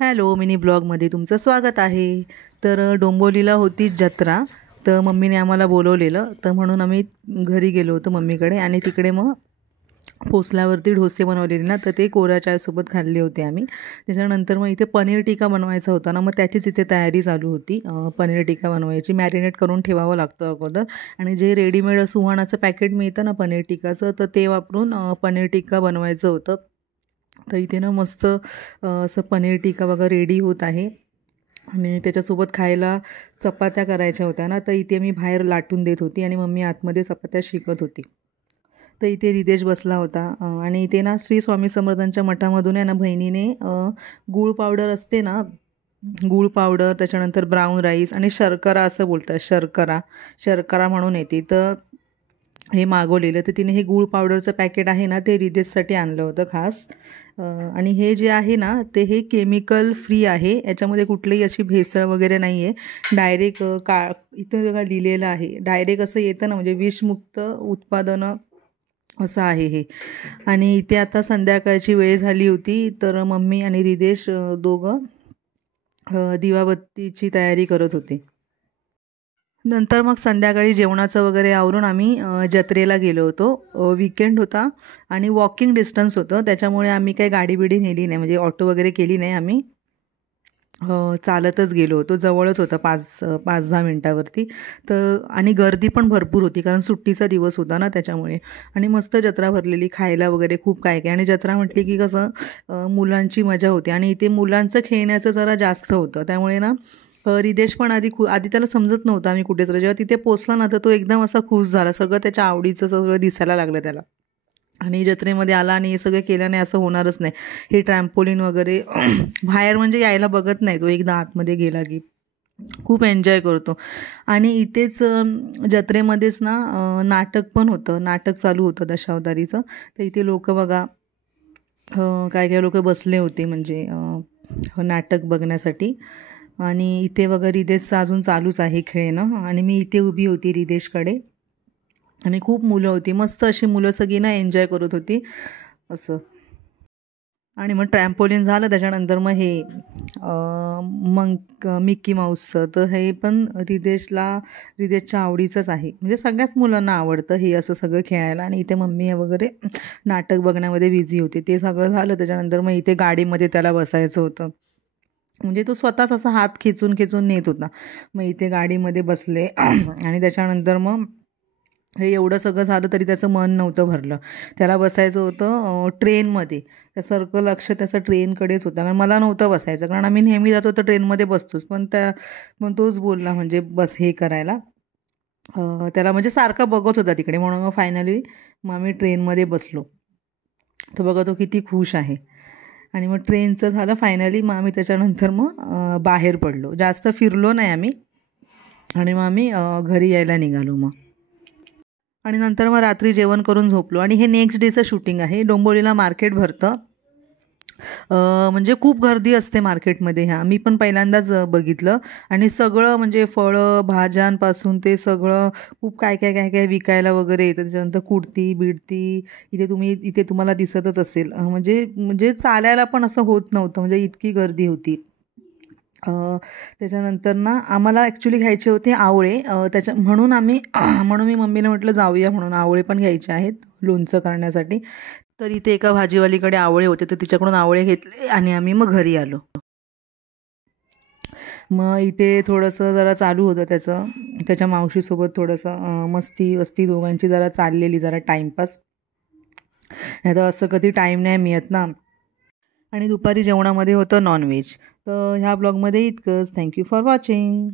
Hello, mini ब्लॉगमध्ये तुमचं स्वागत आहे. तर डोंबिवलीला होती जत्रा, तर मम्मीने आम्हाला बोलवलेलं, तर म्हणून आम्ही घरी गेलो होतो मम्मीकडे. आणि तिकडे मग पोचल्यावरती डोसे बनवलेले ना, तर ते कोऱ्या चायसोबत खाल्ले होते आम्ही. त्याच्यानंतर मग इथे पनीर टिक्का बनवायचा होता ना, मग त्याचीच इथे तयारी चालू होती. पनीर टिक्का बनवायची, मॅरिनेट करून ठेवावं लागतं अगोदर. आणि जे रेडीमेड सुहाणाचं पॅकेट मिळतं ना पनीर टिक्काचं, तर ते वापरून पनीर टिक्का बनवायचं होतं. तर इथे ना मस्त असं पनीर टिक्का वगैरे रेडी होत आहे. आणि त्याच्यासोबत खायला चपात्या करायच्या होत्या ना, तर इथे मी बाहेर लाटून देत होती आणि मम्मी आतमध्ये चपात्या शिकत होती. तर इथे रिदेश बसला होता. आणि इथे ना श्री स्वामी समर्थांच्या मठामधून आहे ना बहिणीने गूळ पावडर असते ना, गूळ पावडर, त्याच्यानंतर ब्राऊन राईस आणि शर्करा असं बोलतात, शर्करा म्हणून येते. तर हे मागवलेलं, तर तिने हे गूळ पावडरचं पॅकेट आहे ना, ते रिदेशसाठी आणलं होतं खास. आणि हे जे आहे ना, ते हे केमिकल फ्री आहे. याच्यामध्ये कुठलीही अशी भेसळ वगैरे नाही आहे. डायरेक्ट इथं बघा लिहिलेलं आहे, डायरेक्ट असं येतं ना, म्हणजे विषमुक्त उत्पादनं असं आहे हे. आणि इथे आता संध्याकाळची वेळ झाली होती, तर मम्मी आणि रिदेश दोघं दिवाबत्तीची तयारी करत होते. नंतर मग संध्याकाळी जेवणाचं वगैरे आवरून आम्ही जत्रेला गेलो होतो. वीकेंड होता आणि वॉकिंग डिस्टन्स होतं, त्याच्यामुळे आम्ही काही गाडी बिडी नेली नाही, म्हणजे ऑटो वगैरे केली नाही. आम्ही चालतच गेलो होतो, जवळच होतं, 5-10 मिनटावरती. तर आणि गर्दी पण भरपूर होती, कारण सुट्टीचा दिवस होता ना त्याच्यामुळे. आणि मस्त जत्रा भरलेली, खायला वगैरे खूप काय काय. आणि जत्रा म्हटली की कसं मुलांची मजा होती. आणि इथे मुलांचं खेळण्याचं जरा जास्त होतं, त्यामुळे ना रिदेश पण आधी त्याला समजत नव्हतं आम्ही कुठे चाललो. जेव्हा तिथे पोचला ना, तर तो एकदम असा खुश झाला, सगळं त्याच्या आवडीचं सगळं दिसायला लागलं त्याला. आणि जत्रेमध्ये आला आणि हे सगळं केलं नाही असं होणारच नाही. हे ट्रॅम्पोलिन वगैरे बाहेर म्हणजे यायला बघत नाही तो, एकदा आतमध्ये गेला की खूप एन्जॉय करतो. आणि इथेच जत्रेमध्येच ना नाटक पण होतं, नाटक चालू होतं दशावतारीचं. तर इथे लोक बघा, काय काय लोक बसले होते, म्हणजे नाटक बघण्यासाठी. आणि इथे बघा रिदेशचं अजून चालूच आहे खेळणं. आणि मी इथे उभी होती रिदेशकडे, आणि खूप मुलं होती, मस्त अशी मुलं सगळी ना एन्जॉय करत होती असं. आणि मग ट्रॅम्पोलिन झालं, त्याच्यानंतर मग हे मिक्की माऊसचं, तर हे पण रिदेशच्या आवडीचंच आहे, म्हणजे सगळ्याच मुलांना आवडतं हे असं सगळं खेळायला. आणि इथे मम्मी वगैरे नाटक बघण्यामध्ये बिझी होते. ते सगळं झालं, त्याच्यानंतर मग इथे गाडीमध्ये त्याला बसायचं होतं, म्हणजे तो स्वतःच असा हात खेचून खेचून नेत होता. मग इथे गाडीमध्ये बसले. आणि त्याच्यानंतर मग हे एवढं सगळं झालं तरी त्याचं मन नव्हतं भरलं. त्याला बसायचं होतं ट्रेनमध्ये, त्यासारखं लक्ष त्याचं ट्रेनकडेच होतं. कारण मला नव्हतं बसायचं, कारण आम्ही नेहमी जातो तर ट्रेनमध्ये बसतोच. पण तोच बोलला, म्हणजे बस हे करायला. त्याला म्हणजे सारखं बघत होता तिकडे, म्हणून मग फायनली मग आम्ही ट्रेनमध्ये बसलो. तर बघा तो किती खुश आहे. आणि मग ट्रेनचं झालं फायनली. मग आम्ही त्याच्यानंतर मग बाहेर पडलो, जास्त फिरलो नाही आम्ही. आणि मग आम्ही घरी यायला निघालो मग. आणि नंतर मग रात्री जेवण करून झोपलो. आणि हे नेक्स्ट डेचं शूटिंग आहे. डोंबिवलीला मार्केट भरतं, म्हणजे खूप गर्दी असते मार्केटमध्ये. मी पण पहिल्यांदाच बघितलं. आणि सगळं म्हणजे फळं भाज्यांपासून ते सगळं खूप काय काय काय काय विकायला वगैरे येतं. त्याच्यानंतर कुर्ती बिडती इथे तुम्हाला दिसतच असेल. म्हणजे म्हणजे चालायला पण असं होत नव्हतं, म्हणजे इतकी गर्दी होती. त्याच्यानंतर ना आम्हाला ॲक्च्युली घ्यायचे होते आवळे, म्हणून मी मम्मीला म्हटलं जाऊया म्हणून, आवळे पण घ्यायचे आहेत लोणचं करण्यासाठी. तर इथे एका भाजीवालीकडे आवळे होते, तर तिच्याकडून आवळे घेतले आणि आम्ही मग घरी आलो. मग इथे थोडंसं जरा चालू होतं त्याच्या मावशीसोबत थोडंसं मस्ती दोघांची जरा चाललेली, जरा टाईमपास. नाही तर असं कधी टाईम नाही मिळत ना. आणि दुपारी जेवणामध्ये होतं नॉनव्हेज. तर ह्या ब्लॉगमध्ये इतकंच. Thank you for watching.